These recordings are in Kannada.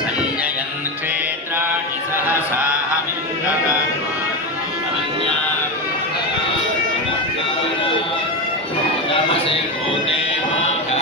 संजयन् क्षेत्राणि सहसाहमिन्द्रः नमसे भूते माघा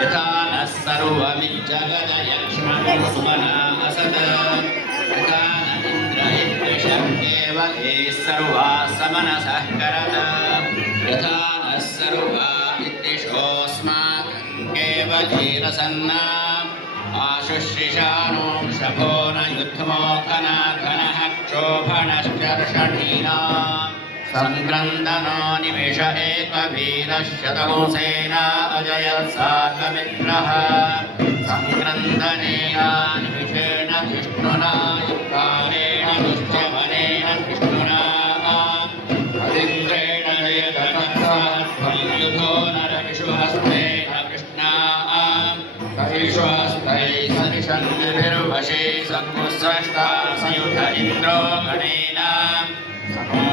यथा नः सर्वमिज्जगदयक्ष्मं सुमना असद यथा न इन्द्र इद्विषन्देव ते सर्वा समनसः करत यथा नः सर्वा इद्दिशोऽस्माकं केवलीरसन्ना आशुशिशानो शभो न युद्धमोखनाघनः क्षोभणश्चर्षणीना संक्रन्दनो निमिष एकवीरशतमुसेना अजयत्साकमित्रः संक्रन्दनेन निमिषेण विष्णुना युक्तारेण दुश्चवनेन विष्णुना अदिन्द्रेण जयतकत्सहस्रयुधो नरविषुहस्तेन कृष्णा कविषुहस्तैः सनिषन्निर्वशे सत्पुस्रष्टा सयुध इन्द्रो गणेन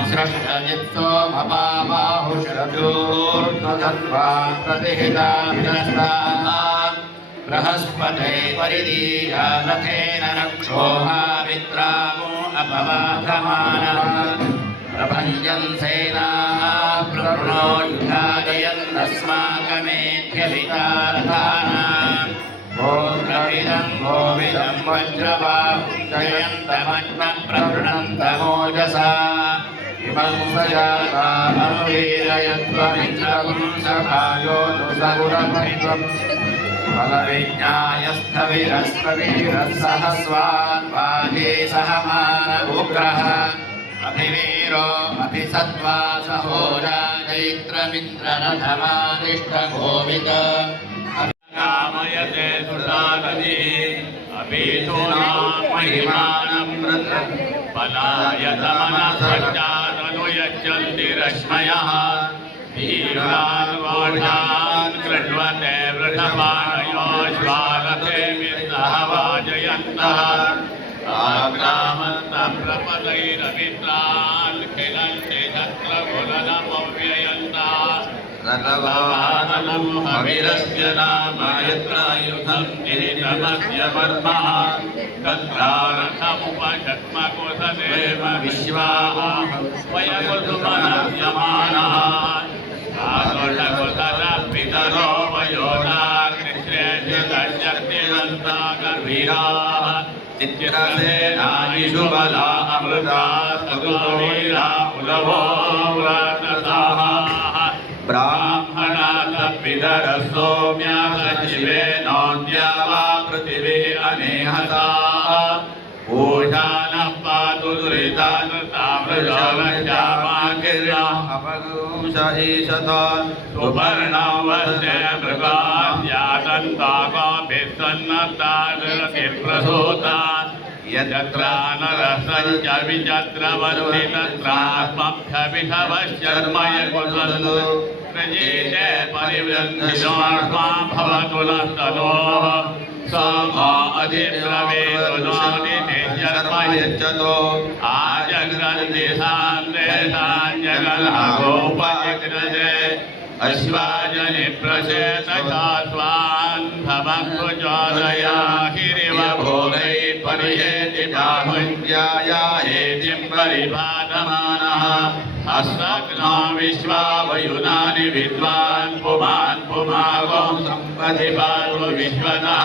सृष्टजित्सो मपाबाहुशरदूर्ध्वधन्वा प्रतिहिता विनस्तात् बृहस्पते परिदीया रथेन रक्षोहावित्रामो अपवाधमानः प्रभञ्जन् सेनाः प्रवृणो युधादयन्नस्माकमेध्यभितारथानाम् गोत्रभिदं गोविदं वज्रबाहुं जयन्तमग्नं प्रवृणन्तमोजसा इमं सजाता अनुवीरयत्वमिन्द्रपुंसभायो नुसगुरभैत्वम् फलविज्ञायस्थविरस्ववीरः सहस्वान् वाहे सह मानवोग्रः अभिवीरो अभिसत्त्वा सहोजा चैत्रमिन्द्ररथमादिष्टगोविद कामयते सुतागति अभीषुना महिमानं बलायतमनसज्जादनुयज्जन्ति रश्मयः दीर्घान् कृण्वते वृषभाणयो श्वारथे मित्रः वाजयन्तः आक्रामन्तं प्रपदैरमित्रान् खिलन्ति शक्रकुलनमव्ययन्तः रतवाहनं हविरस्य नाम यत्रायुधं निहितमस्य वर्मः तत्रारथमुपशक्मकुसदेव विश्वाः वयकुसुमनस्यमानः आदोषकुसलः पितरो वयोधा कृष्णेशितशक्तिरन्तागर्वीराः चित्रसेनायिषु बला अमृता सगोवीरा उलवो व्रतसाः ब्राह्मणाः सौम्या सचिवेनोऽद्या वा पृथिवी अनेहसा पूषानः पातु दुरितानुतामृशमश्यामाकिर्यः अपगुंस ईशत सुपर्णो वस्य मृगाद्यादन्ताकोऽभिसन्नतानिर्प्रसूता यदत्रानरसञ्च विचत्रवर्ति तत्रात्मभ्यभिषवश्चर्मय कुसलो प्रजेते परिवृद्धिषोऽर्मा भवतु नस्तनोः सोमो अधिप्रवेदुनानि निजर्मयच्छतो आजग्रन्थि सान्देशाञ्जगलागोपयग्रजे अश्वाजनि प्रशेषकास्वान् भवन्तु चोदया हिरिव भोगैः परिहेति बाहुञ्जाया हेतिं परिभातमानः अस्मग्नो विश्वावयुनानि विद्वान् पुमान् पुमागो सम्पदि पार्व विश्वतः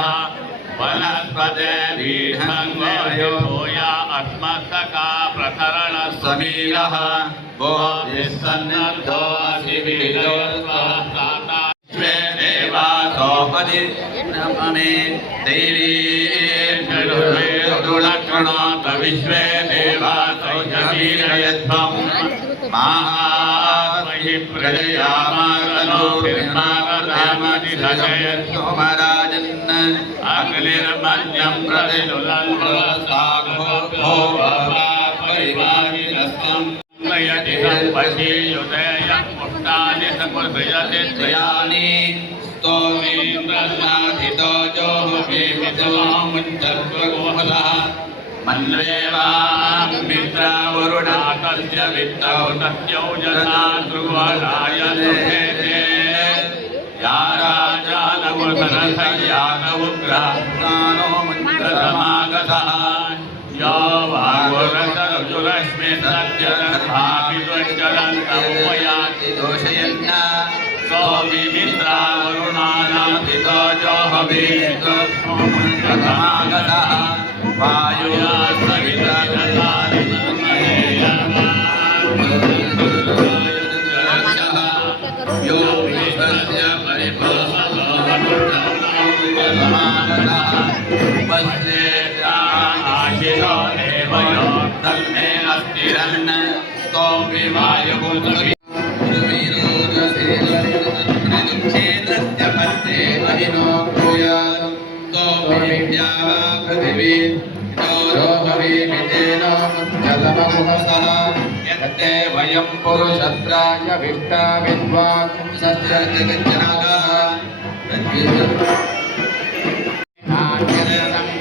वनस्पते दीर्घङ्गो भूया अस्मत्सखा प्रसरणः समीरः गोभिस्सन्नद्धो असिवीरो स्वस्ताता स्वे देवासोपदि नममे देवी षडुर्वेदुलक्षणोत विश्वे देवासो जमीरयध्वम् महामहि प्रजयामागनो निर्मागतामनिधजयत्सोमराजन् अग्निर्मन्यं प्रतिदुलन्वसागो विवाहिनस्त्वं नयति सम्पशीयुतेय मुक्तानि समुद्भजति त्रयाणि स्तोमीन्द्रनाथितो जोहवीमितोमुञ्चत्वगोहसः मन्वेवामित्रावरुणा तस्य वित्तौ तस्यौजसा ध्रुवनाय सुखेते या राजानवसरसय्यानवुग्रहानो मन्त्रसमागतः यो वागुरसरुजुरश्मि सत्यधर्माभिद्वज्जलन्तमुपयाति दोषयन्न सोऽमित्रावरुणानाथितो जोहवीमितोमुञ्चसमागतः वायुया सवितरतानि यो विश्वस्य परिपूर्णमागतः उपस्येताशिषो देवयो तन्मे अस्तिरन् स्तोमि वायुपुत्रवीरोदसेक्षेत्रस्य पत्रे महिनो भूयात् स्तोमि विद्यावा पृथिवी रोहवीमितेन मुञ्चतममुहसः यत्ते वयं पुरुषत्राय विष्टा विद्वान् सस्य जगज्जनाः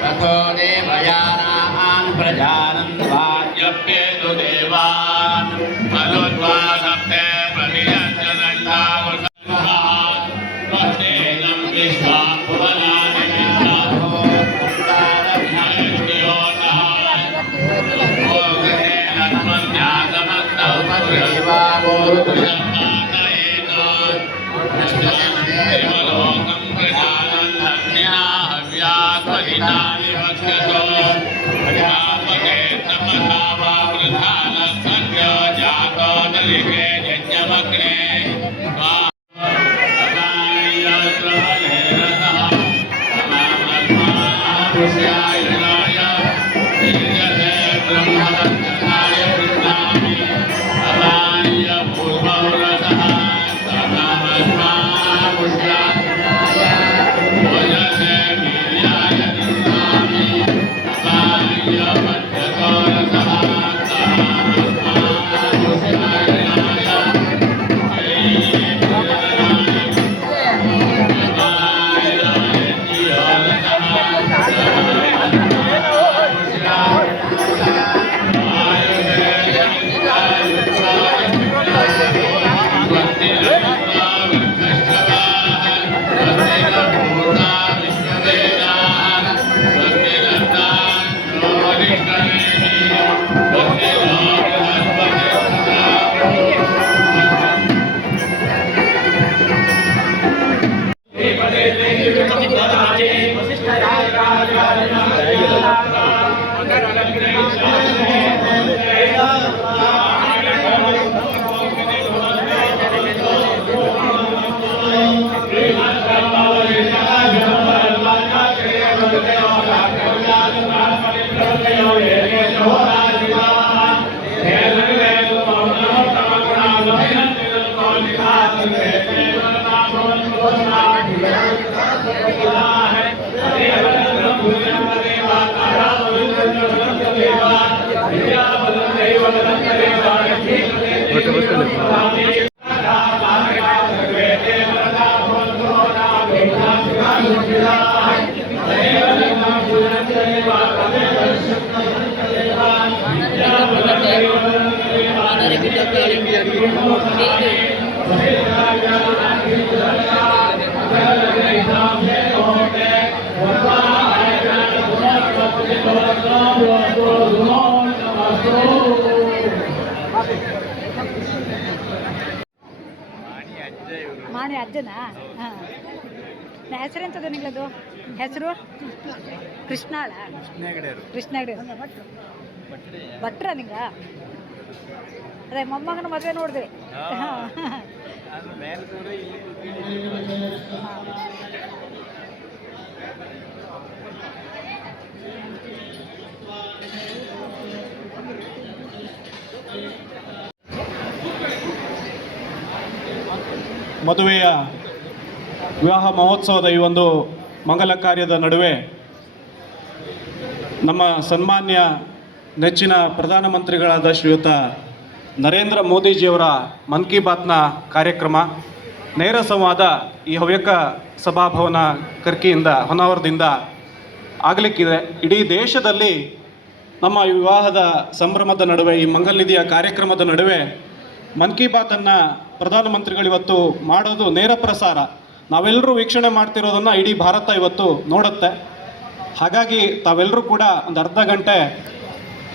तथो देवयानान् प्रजानन् वाक्यप्येतु देवान् मरुद्वा सप्ते प्रतियज्जनन्दावसन्महान् स्वस्तेनं विश्वा भुवनानि विद्याधो मुक्तारभ्ययोतः ओगतेन त्वन्यासमस्तौ परिवावोरुतुषपातयेत देवलोकं प्रजानन् अग्न्या हव्यास्वहितानि वक्षतो प्रजापते तपसा वा वृधानः सद्यो जातो दलिके यज्ञमग्ने ಮಾನಿ ಅಜ್ಜನಾ? ಹಾಂ. ಹೆಸರೆಂತದ ನಿಂಗಳದು ಹೆಸರು? ಕೃಷ್ಣಾಳ? ಕೃಷ್ಣ ಹೆಗಡೆ ಭಟ್ರ ನಿಂಗ? ಅದೇ ಮೊಮ್ಮಗನ ಮದುವೆ ನೋಡಿದೆ. ಮದುವೆಯ ವಿವಾಹ ಮಹೋತ್ಸವದ ಈ ಒಂದು ಮಂಗಲ ಕಾರ್ಯದ ನಡುವೆ ನಮ್ಮ ಸನ್ಮಾನ್ಯ ನೆಚ್ಚಿನ ಪ್ರಧಾನಮಂತ್ರಿಗಳಾದ ಶ್ರೀಯುತ ನರೇಂದ್ರ ಮೋದಿಜಿಯವರ ಮನ್ ಕಿ ಬಾತ್ನ ಕಾರ್ಯಕ್ರಮ ನೇರ ಸಂವಾದ ಈ ಹವ್ಯಕ ಸಭಾಭವನ ಕರ್ಕಿಯಿಂದ ಹೊನ್ನಾವರದಿಂದ ಆಗಲಿಕ್ಕಿದೆ. ಇಡೀ ದೇಶದಲ್ಲಿ ನಮ್ಮ ವಿವಾಹದ ಸಂಭ್ರಮದ ನಡುವೆ, ಈ ಮಂಗಲ್ನಿಧಿಯ ಕಾರ್ಯಕ್ರಮದ ನಡುವೆ ಮನ್ ಕಿ ಬಾತನ್ನು ಪ್ರಧಾನಮಂತ್ರಿಗಳು ಇವತ್ತು ಮಾಡೋದು ನೇರ ಪ್ರಸಾರ. ನಾವೆಲ್ಲರೂ ವೀಕ್ಷಣೆ ಮಾಡ್ತಿರೋದನ್ನು ಇಡೀ ಭಾರತ ಇವತ್ತು ನೋಡುತ್ತೆ. ಹಾಗಾಗಿ ತಾವೆಲ್ಲರೂ ಕೂಡ ಒಂದು ಅರ್ಧ ಗಂಟೆ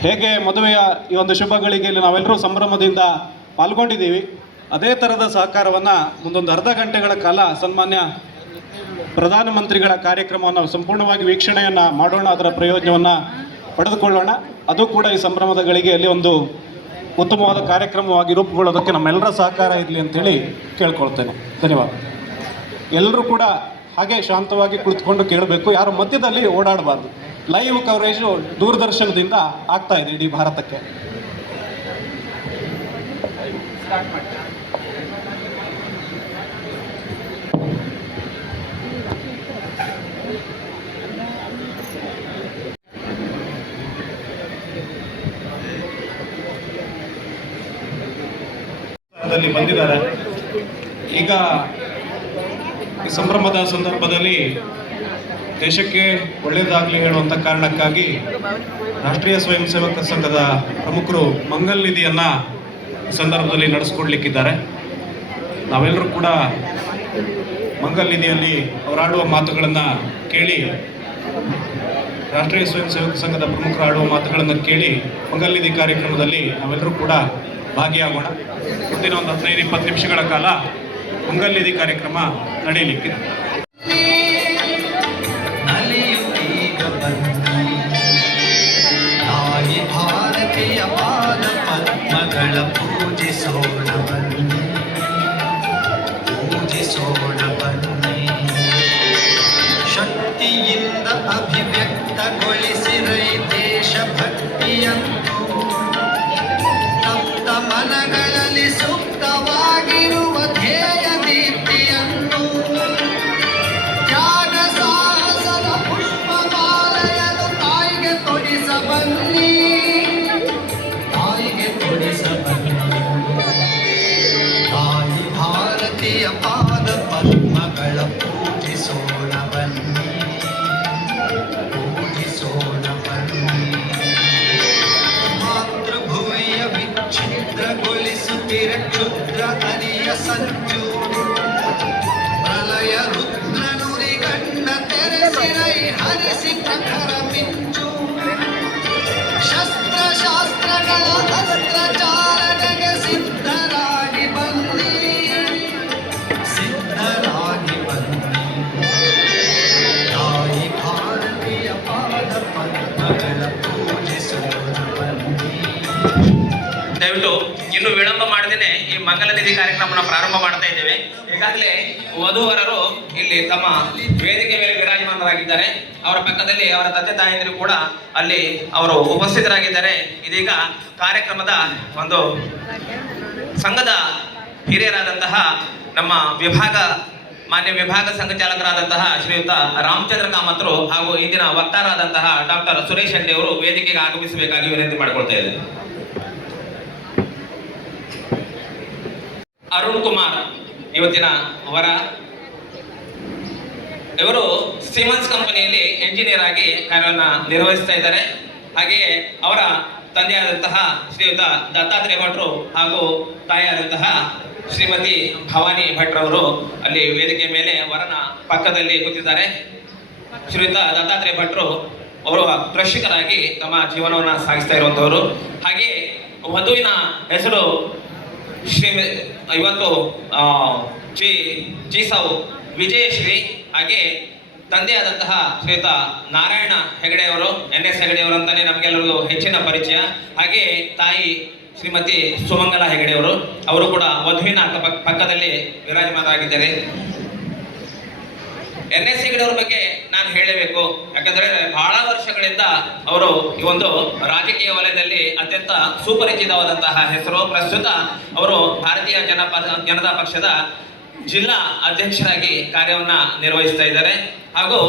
ಹೇಗೆ ಮದುವೆಯ ಈ ಒಂದು ಶುಭ ಗಳಿಗೆಯಲ್ಲಿ ನಾವೆಲ್ಲರೂ ಸಂಭ್ರಮದಿಂದ ಪಾಲ್ಗೊಂಡಿದ್ದೀವಿ, ಅದೇ ಥರದ ಸಹಕಾರವನ್ನು ಮುಂದೊಂದು ಅರ್ಧ ಗಂಟೆಗಳ ಕಾಲ ಸನ್ಮಾನ್ಯ ಪ್ರಧಾನಮಂತ್ರಿಗಳ ಕಾರ್ಯಕ್ರಮವನ್ನು ಸಂಪೂರ್ಣವಾಗಿ ವೀಕ್ಷಣೆಯನ್ನು ಮಾಡೋಣ, ಅದರ ಪ್ರಯೋಜನವನ್ನು ಪಡೆದುಕೊಳ್ಳೋಣ. ಅದು ಕೂಡ ಈ ಸಂಭ್ರಮದ ಗಳಿಗೆಯಲ್ಲಿ ಒಂದು ಉತ್ತಮವಾದ ಕಾರ್ಯಕ್ರಮವಾಗಿ ರೂಪುಗೊಳ್ಳೋದಕ್ಕೆ ನಮ್ಮೆಲ್ಲರ ಸಹಕಾರ ಇರಲಿ ಅಂತೇಳಿ ಕೇಳ್ಕೊಳ್ತೇನೆ. ಧನ್ಯವಾದ. ಎಲ್ಲರೂ ಕೂಡ ಹಾಗೆ ಶಾಂತವಾಗಿ ಕುಳಿತುಕೊಂಡು ಕೇಳಬೇಕು, ಯಾರು ಮಧ್ಯದಲ್ಲಿ ಓಡಾಡಬಾರ್ದು. ಲೈವ್ ಕವರೇಜು ದೂರದರ್ಶನದಿಂದ ಆಗ್ತಾ ಇದೆ ಇಡೀ ಭಾರತಕ್ಕೆ. ಬಂದಿದ್ದಾರೆ. ಈಗ ಈ ಸಂಭ್ರಮದ ಸಂದರ್ಭದಲ್ಲಿ ದೇಶಕ್ಕೆ ಒಳ್ಳೆಯದಾಗಲಿ ಹೇಳುವಂಥ ಕಾರಣಕ್ಕಾಗಿ ರಾಷ್ಟ್ರೀಯ ಸ್ವಯಂ ಸೇವಕ ಸಂಘದ ಪ್ರಮುಖರು ಮಂಗಲ್ ನಿಧಿಯನ್ನು ಈ ಸಂದರ್ಭದಲ್ಲಿ ನಡೆಸ್ಕೊಡ್ಲಿಕ್ಕಿದ್ದಾರೆ. ನಾವೆಲ್ಲರೂ ಕೂಡ ಮಂಗಲ್ ನಿಧಿಯಲ್ಲಿ ಅವರಾಡುವ ಮಾತುಗಳನ್ನು ಕೇಳಿ, ರಾಷ್ಟ್ರೀಯ ಸ್ವಯಂ ಸೇವಕ ಸಂಘದ ಪ್ರಮುಖರು ಆಡುವ ಮಾತುಗಳನ್ನು ಕೇಳಿ ಮಂಗಲ್ ನಿಧಿ ಕಾರ್ಯಕ್ರಮದಲ್ಲಿ ನಾವೆಲ್ಲರೂ ಕೂಡ ಭಾಗಿಯಾಗೋಣ. ಮುಂದಿನ ಒಂದು 15-20 ನಿಮಿಷಗಳ ಕಾಲ ಮಂಗಲ್ ನಿಧಿ ಕಾರ್ಯಕ್ರಮ ನಡೆಯಲಿಕ್ಕಿದೆ. ಭಾರತೀಯ ಪಾದ ಪದ್ಮಗಳ ಪೂಜಿಸೋಣ ಬನ್ನಿ, ಪೂಜಿಸೋಣ ಬನ್ನಿ. ಶಕ್ತಿಯಿಂದ ಅಭಿವ್ಯಕ್ತಗೊಳಿಸಿರೈ ದೇಶಭಕ್ತಿಯನ್ನು, ತಪ್ತ ಮನಗಳಲ್ಲಿ ಸುಪ್ತವಾಗಿರುವ ಧ್ಯೇಯ ದೀಪ್ತಿಯನ್ನು, ತ್ಯಾಗ ಸಾಹಸದ ಪುಷ್ಪಮಾಲೆಯನ್ನು ತಾಯಿಗೆ ತೊಡಿಸ ಬನ್ನಿ, ತಾಯಿಗೆ ತೊಡಿಸ ಬನ್ನಿ. ತಾಯಿ ಭಾರತೀಯ ಪಾದ ಪದ್ಮಗಳ ಪೂಜಿಸೋಣ ಬನ್ನಿ, ಪೂಜಿಸೋಣ ಬನ್ನಿ. ಮಾತೃಭೂಮಿಯ ವಿಚ್ಛಿದ್ರಗೊಳಿಸುತ್ತಿರ ಕ್ಷುದ್ರ ಹರಿಯ ಸಂಚು, ಪ್ರಲಯ ರುದ್ರ ನುರಿಗಣ್ಣ ತೆರೆಸಿರೈ ಹರಿಸಿ ಪ್ರಖರ ಮಿಂಚು. ಶಸ್ತ್ರ ಶಾಸ್ತ್ರಗಳ ಅಸ್ತ್ರ ಚಾಲನೆಗೆ ಸಿದ್ಧರಾಗಿ ಬನ್ನಿ, ಸಿದ್ಧರಾಗಿ ಬನ್ನಿ. ತಾಯಿ ಭಾರತೀಯ ಪಾದ ಪದ್ಮಗಳ ಪೂಜಿಸೋಣ ಬನ್ನಿ. ದಯವಿಟ್ಟು ಇನ್ನು ವಿಳಂಬ ಮಾಡದೇನೆ ಈ ಮಂಗಲ ನಿಧಿ ಕಾರ್ಯಕ್ರಮನ ಪ್ರಾರಂಭ ಮಾಡ್ತಾ ಇದ್ದೇವೆ. ಈಗಾಗಲೇ ವಧುವರರು ಇಲ್ಲಿ ತಮ್ಮ ವೇದಿಕೆ ಮೇಲೆ ವಿರಾಜಮಾನರಾಗಿದ್ದಾರೆ. ಅವರ ಪಕ್ಕದಲ್ಲಿ ಅವರ ತಂದೆ ತಾಯಂದಿರು ಕೂಡ ಅಲ್ಲಿ ಅವರು ಉಪಸ್ಥಿತರಾಗಿದ್ದಾರೆ. ಇದೀಗ ಕಾರ್ಯಕ್ರಮದ ಒಂದು ಸಂಘದ ಹಿರಿಯರಾದಂತಹ ನಮ್ಮ ಮಾನ್ಯ ವಿಭಾಗ ಸಂಘಚಾಲಕರಾದಂತಹ ಶ್ರೀಯುತ ರಾಮಚಂದ್ರ ಕಾಮತ್ರು ಹಾಗೂ ಇಂದಿನ ವಕ್ತಾರರಾದಂತಹ ಡಾಕ್ಟರ್ ಸುರೇಶ್ ಹೆಡ್ಡೆ ಅವರು ವೇದಿಕೆಗೆ ಆಗಮಿಸಬೇಕಾಗಿ ವಿನಂತಿ ಮಾಡಿಕೊಳ್ತಾ ಇದ್ದಾರೆ. ಅರುಣ್ ಕುಮಾರ್ ಇವತ್ತಿನ ವರ. ಇವರು ಸಿಮನ್ಸ್ ಕಂಪನಿಯಲ್ಲಿ ಎಂಜಿನಿಯರ್ ಆಗಿ ಕಾರ್ಯವನ್ನು ನಿರ್ವಹಿಸ್ತಾ ಇದ್ದಾರೆ. ಹಾಗೆಯೇ ಅವರ ತಂದೆಯಾದಂತಹ ಶ್ರೀಯುತ ದತ್ತಾತ್ರೇಯ ಭಟ್ರು ಹಾಗೂ ತಾಯಿಯಾದಂತಹ ಶ್ರೀಮತಿ ಭವಾನಿ ಭಟ್ರವರು ಅಲ್ಲಿ ವೇದಿಕೆ ಮೇಲೆ ವರನ ಪಕ್ಕದಲ್ಲಿ ಕೂತಿದ್ದಾರೆ. ಶ್ರೀಯುತ ದತ್ತಾತ್ರೇಯ ಭಟ್ರು ಅವರು ಕೃಷಿಕರಾಗಿ ತಮ್ಮ ಜೀವನವನ್ನು ಸಾಗಿಸ್ತಾ ಇರುವಂತವರು. ಹಾಗೆ ವಧುವಿನ ಹೆಸರು ಇವತ್ತು ಜೀಸಾವು ವಿಜಯಶ್ರೀ. ಹಾಗೆ ತಂದೆಯಾದಂತಹ ಶ್ರೀಯುತ ನಾರಾಯಣ ಹೆಗಡೆ ಅವರು, NS ಹೆಗಡೆ ಅವರು ಅಂತಾನೆ ನಮಗೆಲ್ಲರಿಗೂ ಹೆಚ್ಚಿನ ಪರಿಚಯ. ಹಾಗೆ ತಾಯಿ ಶ್ರೀಮತಿ ಸುಮಂಗಲ ಹೆಗಡೆ ಅವರು ಕೂಡ ವಧುವಿನ ಪಕ್ಕದಲ್ಲಿ ವಿರಾಜಮಾನರಾಗಿದ್ದಾರೆ. NS ಹೆಗಡೆ ಅವ್ರ ಬಗ್ಗೆ ನಾನು ಹೇಳಬೇಕು. ಯಾಕಂದ್ರೆ ಬಹಳ ವರ್ಷಗಳಿಂದ ಅವರು ಈ ಒಂದು ರಾಜಕೀಯ ವಲಯದಲ್ಲಿ ಅತ್ಯಂತ ಸುಪರಿಚಿತವಾದಂತಹ ಹೆಸರು. ಪ್ರಸ್ತುತ ಅವರು ಭಾರತೀಯ ಜನತಾ ಪಕ್ಷದ ಜಿಲ್ಲಾ ಅಧ್ಯಕ್ಷರಾಗಿ ಕಾರ್ಯವನ್ನ ನಿರ್ವಹಿಸ್ತಾ ಇದ್ದಾರೆ. ಹಾಗೂ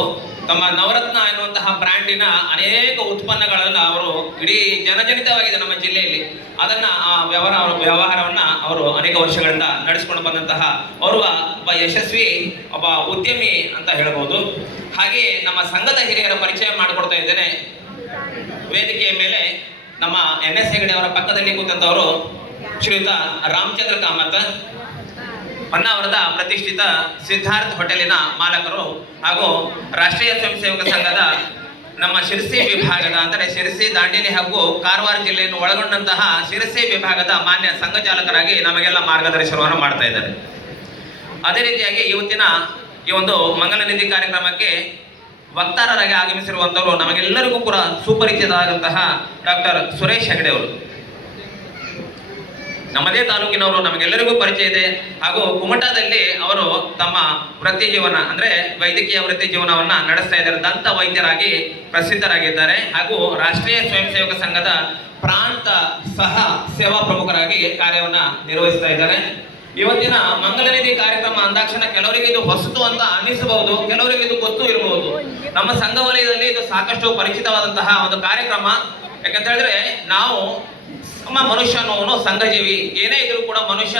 ತಮ್ಮ ನವರತ್ನ ಎನ್ನುವಂತಹ ಬ್ರ್ಯಾಂಡಿನ ಅನೇಕ ಉತ್ಪನ್ನಗಳನ್ನು ಅವರು ಇಡೀ ಜನಜನಿತವಾಗಿದೆ ನಮ್ಮ ಜಿಲ್ಲೆಯಲ್ಲಿ. ಅದನ್ನ ಆ ವ್ಯವಹಾರವನ್ನ ಅವರು ಅನೇಕ ವರ್ಷಗಳಿಂದ ನಡೆಸಿಕೊಂಡು ಬಂದಂತಹ ಓರ್ವ ಒಬ್ಬ ಯಶಸ್ವಿ ಒಬ್ಬ ಉದ್ಯಮಿ ಅಂತ ಹೇಳ್ಬೋದು. ಹಾಗೆ ನಮ್ಮ ಸಂಘದ ಹಿರಿಯರ ಪರಿಚಯ ಮಾಡಿಕೊಡ್ತಾ ಇದ್ದೇನೆ. ವೇದಿಕೆಯ ಮೇಲೆ ನಮ್ಮ NS ಹೆಗಡೆ ಅವರ ಪಕ್ಕದಲ್ಲಿ ಕೂತಂತವರು ಶ್ರೀಯುತ ರಾಮಚಂದ್ರ ಕಾಮತ್, ಹೊನ್ನಾವರದ ಪ್ರತಿಷ್ಠಿತ ಸಿದ್ಧಾರ್ಥ್ ಹೋಟೆಲಿನ ಮಾಲಕರು ಹಾಗೂ ರಾಷ್ಟ್ರೀಯ ಸ್ವಯಂ ಸೇವಕ ಸಂಘದ ನಮ್ಮ ಶಿರಸಿ ವಿಭಾಗದ ಅಂದರೆ ಶಿರಸಿ, ದಾಂಡೇಲಿ ಹಾಗೂ ಕಾರವಾರ ಜಿಲ್ಲೆಯನ್ನು ಒಳಗೊಂಡಂತಹ ಶಿರಸಿ ವಿಭಾಗದ ಮಾನ್ಯ ಸಂಘ ಚಾಲಕರಾಗಿ ನಮಗೆಲ್ಲ ಮಾರ್ಗದರ್ಶನವನ್ನು ಮಾಡ್ತಾ ಇದ್ದಾರೆ. ಅದೇ ರೀತಿಯಾಗಿ ಇವತ್ತಿನ ಈ ಒಂದು ಮಂಗಲ ನಿಧಿ ಕಾರ್ಯಕ್ರಮಕ್ಕೆ ವಕ್ತಾರರಾಗಿ ಆಗಮಿಸಿರುವಂತವರು ನಮಗೆಲ್ಲರಿಗೂ ಕೂಡ ಸುಪರಿಚಿತರಾದಂತಹ ಡಾಕ್ಟರ್ ಸುರೇಶ್ ಹೆಗಡೆ ಅವರು. ನಮ್ಮದೇ ತಾಲೂಕಿನವರು, ನಮಗೆಲ್ಲರಿಗೂ ಪರಿಚಯ ಇದೆ. ಹಾಗೂ ಕುಮಟಾದಲ್ಲಿ ಅವರು ತಮ್ಮ ವೃತ್ತಿ ಜೀವನ ಅಂದ್ರೆ ವೈದ್ಯಕೀಯ ವೃತ್ತಿ ಜೀವನವನ್ನ ನಡೆಸ್ತಾ ಇದ್ದಾರೆ. ದಂತ ವೈದ್ಯರಾಗಿ ಪ್ರಸಿದ್ಧರಾಗಿದ್ದಾರೆ. ಹಾಗೂ ರಾಷ್ಟ್ರೀಯ ಸ್ವಯಂ ಸೇವಕ ಸಂಘದ ಪ್ರಾಂತ ಸಹ ಸೇವಾ ಪ್ರಮುಖರಾಗಿ ಕಾರ್ಯವನ್ನ ನಿರ್ವಹಿಸ್ತಾ ಇದ್ದಾರೆ. ಇವತ್ತಿನ ಮಂಗಲ ನಿಧಿ ಕಾರ್ಯಕ್ರಮ ಅಂದಾಕ್ಷಣ ಕೆಲವರಿಗೆ ಇದು ಹೊಸತು ಅಂತ ಅನ್ನಿಸಬಹುದು, ಕೆಲವರಿಗೆ ಇದು ಗೊತ್ತು ಇರಬಹುದು. ನಮ್ಮ ಸಂಘ ವಲಯದಲ್ಲಿ ಇದು ಸಾಕಷ್ಟು ಪರಿಚಿತವಾದಂತಹ ಒಂದು ಕಾರ್ಯಕ್ರಮ. ಯಾಕಂತ ಹೇಳಿದ್ರೆ ನಾವು ನಮ್ಮ ಮನುಷ್ಯ ಅನ್ನೋನು ಸಂಘಜೀವಿ, ಏನೇ ಇದ್ರೂ ಕೂಡ ಮನುಷ್ಯ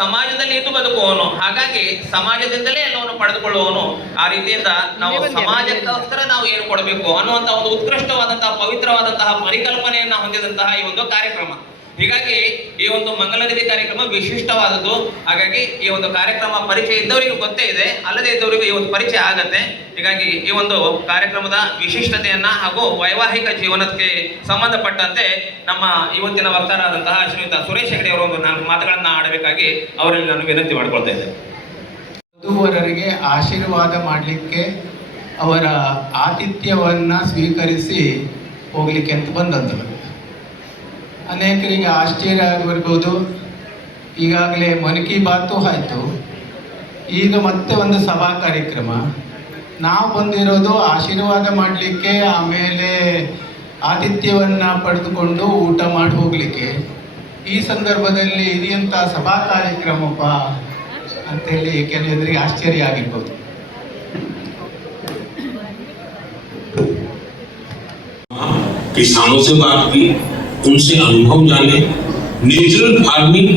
ಸಮಾಜದಲ್ಲಿ ಇದ್ದು ಬದುಕುವವನು. ಹಾಗಾಗಿ ಸಮಾಜದಿಂದಲೇ ಎಲ್ಲವನ್ನು ಪಡೆದುಕೊಳ್ಳುವವನು. ಆ ರೀತಿಯಿಂದ ನಾವು ಸಮಾಜಕ್ಕೋಸ್ಕರ ನಾವು ಏನು ಕೊಡಬೇಕು ಅನ್ನುವಂತಹ ಒಂದು ಉತ್ಕೃಷ್ಟವಾದಂತಹ ಪವಿತ್ರವಾದಂತಹ ಪರಿಕಲ್ಪನೆಯನ್ನ ಹೊಂದಿದಂತಹ ಈ ಒಂದು ಕಾರ್ಯಕ್ರಮ. ಹೀಗಾಗಿ ಈ ಒಂದು ಮಂಗಲ ನಿಧಿ ಕಾರ್ಯಕ್ರಮ ವಿಶಿಷ್ಟವಾದದ್ದು. ಹಾಗಾಗಿ ಈ ಒಂದು ಕಾರ್ಯಕ್ರಮ ಪರಿಚಯ ಇದ್ದವರಿಗೂ ಗೊತ್ತೇ ಇದೆ, ಅಲ್ಲದೆ ಇದ್ದವರಿಗೂ ಈ ಒಂದು ಪರಿಚಯ ಆಗತ್ತೆ. ಹೀಗಾಗಿ ಈ ಒಂದು ಕಾರ್ಯಕ್ರಮದ ವಿಶಿಷ್ಟತೆಯನ್ನ ಹಾಗೂ ವೈವಾಹಿಕ ಜೀವನಕ್ಕೆ ಸಂಬಂಧಪಟ್ಟಂತೆ ನಮ್ಮ ಇವತ್ತಿನ ವಕ್ತಾರರಾದಂತಹ ಶ್ರೀಯುತ ಸುರೇಶ್ ಹೆಗಡೆ ಅವರು ಒಂದು 4 ಮಾತುಗಳನ್ನ ಆಡಬೇಕಾಗಿ ಅವರಲ್ಲಿ ನಾನು ವಿನಂತಿ ಮಾಡ್ಕೊಳ್ತಾ ಇದ್ದೇನೆ. ವಧುವರರಿಗೆ ಆಶೀರ್ವಾದ ಮಾಡಲಿಕ್ಕೆ ಅವರ ಆತಿಥ್ಯವನ್ನ ಸ್ವೀಕರಿಸಿ ಹೋಗ್ಲಿಕ್ಕೆ ಅಂತ ಬಂದದ್ದು. ಅನೇಕರಿಗೆ ಆಶ್ಚರ್ಯ ಆಗಿರ್ಬೋದು. ಈಗಾಗಲೇ ಮನ್ ಕಿ ಬಾತು ಆಯಿತು, ಈಗ ಮತ್ತೆ ಒಂದು ಸಭಾ ಕಾರ್ಯಕ್ರಮ. ನಾವು ಬಂದಿರೋದು ಆಶೀರ್ವಾದ ಮಾಡಲಿಕ್ಕೆ, ಆಮೇಲೆ ಆತಿಥ್ಯವನ್ನು ಪಡೆದುಕೊಂಡು ಊಟ ಮಾಡಿ ಹೋಗಲಿಕ್ಕೆ. ಈ ಸಂದರ್ಭದಲ್ಲಿ ಇದೆಯಂಥ ಸಭಾ ಕಾರ್ಯಕ್ರಮಪ್ಪ ಅಂತೇಳಿ ಕೆಲವರಿಗೆ ಆಶ್ಚರ್ಯ ಆಗಿರ್ಬೋದು. किसानों से बात की, उनसे अनुभव जाने, नेचुरल फार्मिंग